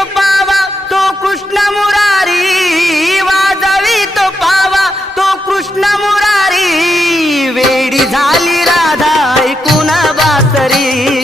तो पावा तो कृष्ण मुरारी, वाजवी तो पावा तो कृष्ण मुरारी, वेडी झाली राधा ऐकून बासरी.